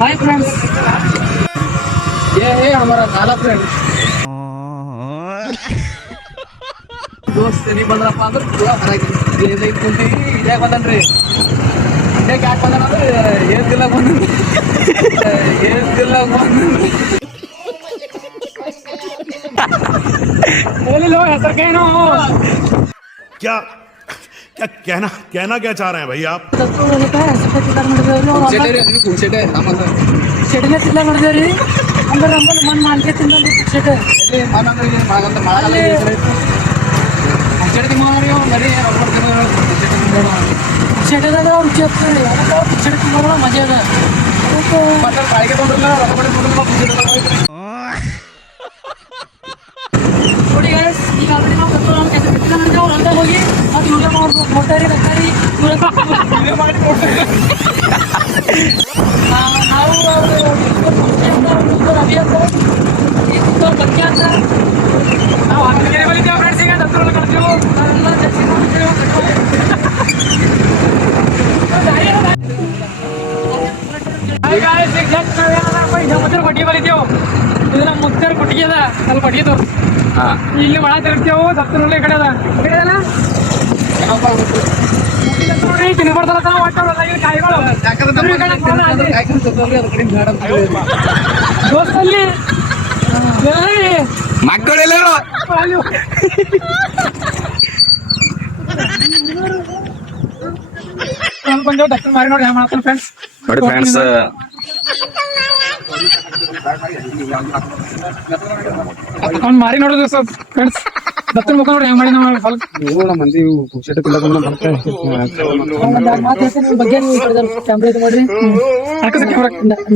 Hi friends, ये है हमारा काला फ्रेंड दोस्त नहीं बन रहा पादर पूरा ये नहीं कुंती इधर बदन रे इधर क्या बदन है ये दिल बदन ये दिल बदन बोले लो ऐसा कहना हो क्या क्या कहना कहना क्या चाह रहे हैं भाई आप? तो होता है सब किधर मिल रहे हो सेट रे अभी सेट है हम सेट ने तिल्ला कर दे रे अंदर अंदर मन मान के तिल्ला सेट है ये माना कर ये माना कर माना कर सेट दी मार रहे हो मेरे रबर के सेट है ना और चेक कर यार सेट की मारना मजा है तो मतलब गाड़ी के बंदला रबर के बंदला पूछे थोड़ी गाइस ये गाड़ी में तो हम कैसे कितना मिल जाओ अंदर होगी अब यूले मोटर लगता है यूले मार मोटर ನಾವು ಅಭಿ ಅಂತ ಈ ಬಗ್ಗೆ ಅಂತ ನಾವು ಹತ್ತಿಗೆ ಬಲಿದ್ದೇವೆ ಫ್ರೆಂಡ್ಸ್ ಈಗ ದತ್ತೂರಲ್ಲಿ ಕಳ್ತೀವಿ ನಾವೆಲ್ಲ ಜಾಸ್ತಿ ಮುತ್ತರ ಕೊಟ್ಟಿಗೆ ಬಲಿದ್ದೇವು ಇದು ನಮ್ಮ ಮುತ್ತರ ಕೊಟ್ಟಿಗೆ ಅದ ಅಲ್ಲಿ ಕೊಟ್ಟಿಗೆ ತೋರಿಸ್ ಇಲ್ಲಿ ಒಳ ತಿರುಗ್ತೇವು ದತ್ತೂರಲ್ಲಿ ಈ ಕಡೆ ಅದ ನೋಡ್ರಿ ತಿನ್ಬಾರ್ದಲ್ಲ ಒಟ್ಟವ್ರಲ್ಲ ಇಲ್ಲಿ ಕಾಯಿಗಳು ದೋಸ್ತಲ್ಲಿ ಮಕ್ಕಳೆಲ್ಲರೂ ಕೊಂಚ ಡಾಕ್ಟರ್ ಮಾರಿ ನೋಡಿ ಮಾಡ್ತಾನೆ ಫ್ರೆಂಡ್ಸ್ ನೋಡಿ ಫ್ರೆಂಡ್ಸ್ ಅವ್ನು ಮಾರಿ ನೋಡೋದು ಫ್ರೆಂಡ್ಸ್ ದತ್ತನ ಮುಖ ನೋಡಿ ಹೆಂಗ್ ಮಾಡಿ ನಾವು ಮಂದಿ ಬಗ್ಗೆ ಕ್ಯಾಮ್ರಾ ಇದು ಮಾಡ್ರಿ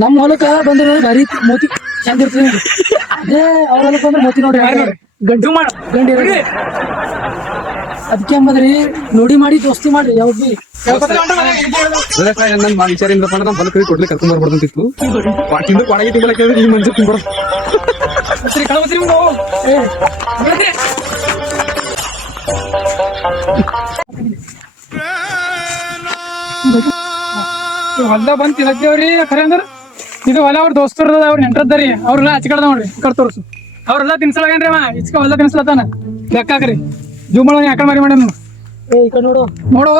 ನಮ್ಮ ಹೊಲಕ್ಕ ಬಂದ್ರೆ ಭಾರಿ ಮೋತಿ ಚಂದ ಇರ್ತದೆ ಅದೇ ಅವ್ರ ಹೊಲಕ್ಕೆ ಬಂದ್ರೆ ಮೋತಿ ನೋಡಿ ಗಂಡು ಗಂಡಿ ಅದಕ್ಕೆ ಅಂಬದ್ರಿ ನೋಡಿ ಮಾಡಿ ದೋಸ್ತಿ ಮಾಡ್ರಿ ಯಾವ್ದು ಬಿ ನನ್ನ ವಿಚಾರ ಏನಪ್ಪ ಅಂದ್ರೆ ನಮ್ಮ ಹೊಲಕ್ಕೆ ಕೊಡ್ಲಿ ಕರ್ಕೊಂಡ್ ಬರ್ಬಾರ್ದಂತಿತ್ತು ತಿಂದು ಕೊಡಗಿ ತಿಂಗಳ ಕೇಳಿದ್ರೆ ಈ ಮಂಜು ತಿನ್ಬಾರ್ದು ಹೊಲ್ದ ಬಂದ್ ತಿನ್ನತ್ತೇವ್ರಿ ಖರೆ ಅಂದ್ರ ಇದು ಹೊಲ ಅವ್ರ ದೋಸ್ತರದ ಅವ್ರ ನೆಂಟ್ರದ್ದರಿ ಅವ್ರೆಲ್ಲ ಹಚ್ಕಡ್ದ ನೋಡ್ರಿ ಕರ್ ತೋರ್ಸು ಅವ್ರೆಲ್ಲ ತಿನ್ಸಲಾಗೇನ್ರಿ ಅವ ಇಚ್ಕ ಹೊಲ್ದ ತಿನ್ಸ್ಲತ್ತಾನ ಲೆಕ್ಕಾಕ್ರಿ ಜೂಮ್ ಮಾಡೋಣ ಯಾಕಡೆ ಮಾರಿ ಮಾಡ್ಯಾನ ಈ ಕಡೆ ನೋಡು ನೋಡು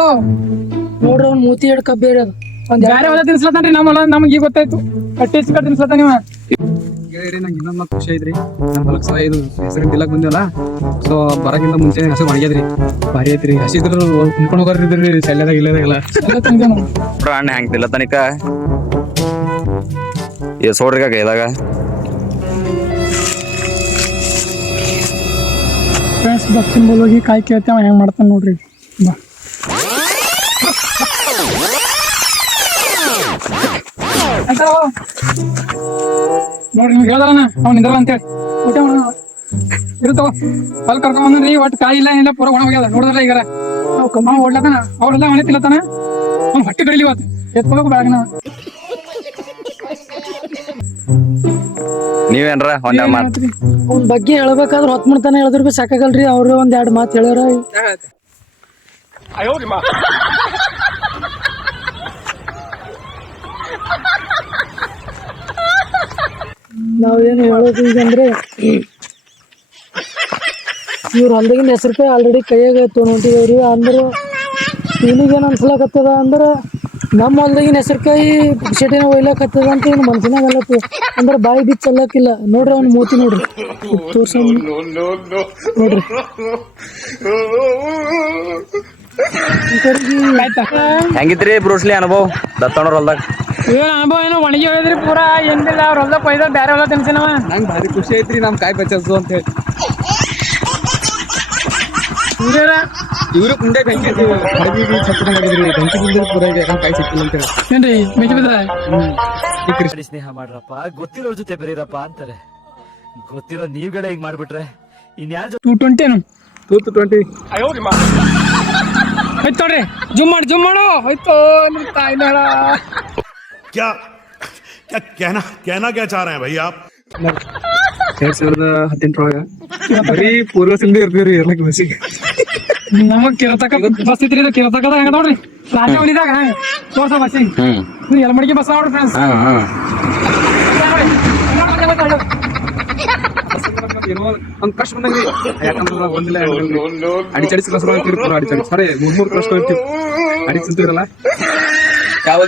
ನೋಡ್ರಿ ಅವ್ನ ಮೂತಿ ಎರಡು ಕಬ್ಬಿ ಅದು ಒಂದ್ ಯಾರೇ ಹೊಲ ತಿನ್ಸ್ಲತ್ತಾನ್ರಿ ನಮ್ಮ ಹೊಲ ನಮ್ಗೆ ಈಗ ಗೊತ್ತಾಯ್ತು ಕಟ್ಟಿ ಕಟ್ ತಿನ್ಸ್ಲತ್ತಾನ ನೀವ ಕೇಳಿರಿ ನಂಗೆ ಇನ್ನೊಂದು ಖುಷಿ ಐತ್ರಿ ನಮ್ಮ ಹೊಲಕ್ಕೆ ಸಹ ಇದು ಹೆಸರು ತಿಲ್ಲಕ್ ಬಂದಿವಲ್ಲ ಸೊ ಬರಕ್ಕಿಂತ ಮುಂಚೆ ಹಸು ಒಣಗ್ಯದ್ರಿ ಭಾರಿ ಐತ್ರಿ ಹಸಿದ್ರು ಕುಂಡ್ಕೊಂಡು ಹೋಗಿದ್ರಿ ಶಲ್ಯದಾಗ ಇಲ್ಲದಾಗೆಲ್ಲ ಅಣ್ಣ ಹೆಂಗ್ ತಿಲ್ಲ ತನಿಕ ಏ ಸೋಡ್ರಿಗ ಕೈದಾಗ ಫ್ರೆಂಡ್ಸ್ ದಕ್ಷಿಣ ಬೋಲೋಗಿ ಕಾಯಿ ಕೇಳ್ತೇವ ಹೆಂಗ್ ಮಾಡ್ತಾನೆ ನೋಡ್ರಿ ಬಾ ನೋಡ್ರಿ ನಿಮ್ಗೆ ಹೇಳ್ದಾರನ ಅವ್ನು ನಿಂದ್ರಲ್ಲ ಅಂತೇಳಿ ಊಟ ಮಾಡೋಣ ಇರುತ್ತವ ಅಲ್ಲಿ ಕರ್ಕೊಂಡ್ ಬಂದ್ರಿ ಒಟ್ಟು ಕಾಯಿ ಇಲ್ಲ ಏನಿಲ್ಲ ಪೂರ ಒಣ ಹೋಗ್ಯದ ನೋಡಿದ್ರಲ್ಲ ಈಗ ನಾವು ಕಮ್ಮ ಓಡ್ಲತ್ತಾನ ಅವ್ರೆಲ್ಲ ಮನೆ ತಿಲ್ಲತ್ತಾನ ಅವ್ನು ಹೊಟ್ಟೆ ಕಡಿಲಿ ಇವತ್ತು ಎತ್ಕೊಳಕು ಬೆಳಗ್ನ ನೀವೇನ್ರ ಒಂದ್ ಮಾತು ಅವ್ನ ಬಗ್ಗೆ ಹೇಳ್ಬೇಕಾದ್ರೆ ಹೊತ್ತು ಮಾಡ್ತಾನೆ ಹೇಳಿದ್ರು ಬಿ ಸಾಕಾಗಲ್ರಿ ಅವ್ರು ಒಂದ್ ಎರಡು ಮಾತು ಹೇಳ್ಯಾರ ನಾವೇನು ಹೇಳೋದು ಈಗ ಅಂದ್ರೆ ಇವ್ರ ಹೊಲ್ದಾಗಿನ ಹೆಸರು ರೂಪಾಯಿ ಆಲ್ರೆಡಿ ಕೈಯಾಗ ತೊಗೊಂಡಿವ್ರಿ ಅಂದ್ರೆ ಇವನಿಗೇನು ಅನ್ಸ್ಲಾಕತ್ತದ ಅಂದ್ರೆ ನಮ್ಮ ಹೊಲ್ದಾಗಿನ ಹೆಸರುಕಾಯಿ ಶೆಟಿನ ಒಯ್ಲಾಕತ್ತದ ಅಂತ ಏನು ಮನ್ಸಿನಾಗ ಅಲ್ಲತ್ತು ಅಂದ್ರೆ ಬಾಯಿ ಬಿಚ್ಚ ಅಲ್ಲಕ್ಕಿಲ್ಲ ನೋಡ್ರಿ ಅವ್ನ ಮೂತಿ ನೋಡ್ರಿ ತೋರ್ಸ ನೋಡ್ರಿ ಹೆಂಗಿತ್ರಿ ಬ್ರೂಸ್ಲಿ ಅನುಭವ ದತ್ತಣ್ಣವ್ರ ಹೊಲ್ದಾಗ ಏನ್ ಅನುಭವ ಏನೋ ಒಣಗಿ ಹೋಗಿದ್ರಿ ಪೂರಾ ಏನಿಲ್ಲ ಅವ್ರ ಹೊಲ್ದಾಗ ಕೊಯ್ದ ಬೇರೆ ಹೊಲ ತಿನ್ಸಿನವ ನಂಗೆ ಭಾರಿ ಖುಷಿ ಐತ್ರಿ ನಮ್ ಕಾಯಿ ಬಚ್ಚದು ಅಂತ ಹೇಳಿ ಇವ್ರು ಕುಂಡೆ ಬೆಂಕಿ ಛತ್ತನಾಗಿದ್ರಿ ಬೆಂಕಿ ಬಿದ್ದರೆ ಪೂರ ಯಾಕಂದ್ರೆ ಕಾಯಿ ಸಿಕ್ಕಿಲ್ಲ ಅಂತ ಹೇಳಿ ಏನ್ರಿ ಬೆಂಕಿ ಬಿದ್ರ ಸ್ನೇಹ ಮಾಡ್ರಪ್ಪ ಗೊತ್ತಿರೋರ್ ಜೊತೆ ಬೆರೀರಪ್ಪ ಅಂತಾರೆ ಗೊತ್ತಿರೋ ನೀವ್ಗಳೇ ಹಿಂಗ್ ಮಾಡ್ಬಿಟ್ರೆ ಇನ್ಯಾರ 220 ಏನು 220 ಹೋಯ್ತು ನೋಡ್ರಿ ಜೂಮ್ ಮಾಡು ಹೋಯ್ತು ನಿಮ್ ತಾಯಿನಾಳ क्या क्या कहना क्या चाह रहे हैं भाई आप? 2018 ಬರೀ ಪೂರ್ವ ಸಿಂಧಿ ಇರ್ತೀವ್ರಿ ಎಲ್ಲ ಬಸ್ಸಿಗೆ ನಮಗ್ ಕಿರತಕ ಬಸ್ ಐತ್ರಿ ಇದು ಕಿರತಕದ ಹೆಂಗ ನೋಡ್ರಿ ರಾಜ ಉಳಿದಾಗ ತೋರ್ಸ ಬಸ್ಸಿ ಯಲಮಡಿಗೆ ಬಸ್ ನೋಡ್ರಿ ಫ್ರೆಂಡ್ಸ್. ಏನೋ ಒಂದ್ ಕಷ್ಟ ಬಂದಂಗ್ರಿ, ಯಾಕಂದ್ರೆ ಒಂದಿಲ್ಲ ಅಡಿಚಡಿಸಿ ಕಸ ಅಡಿಚಡಿ ಸರಿ 3 ಕಷ್ಟ ಇರ್ತೀವಿ ಅಡಿಚಂತೀರಲ್ಲ. ಯಾವ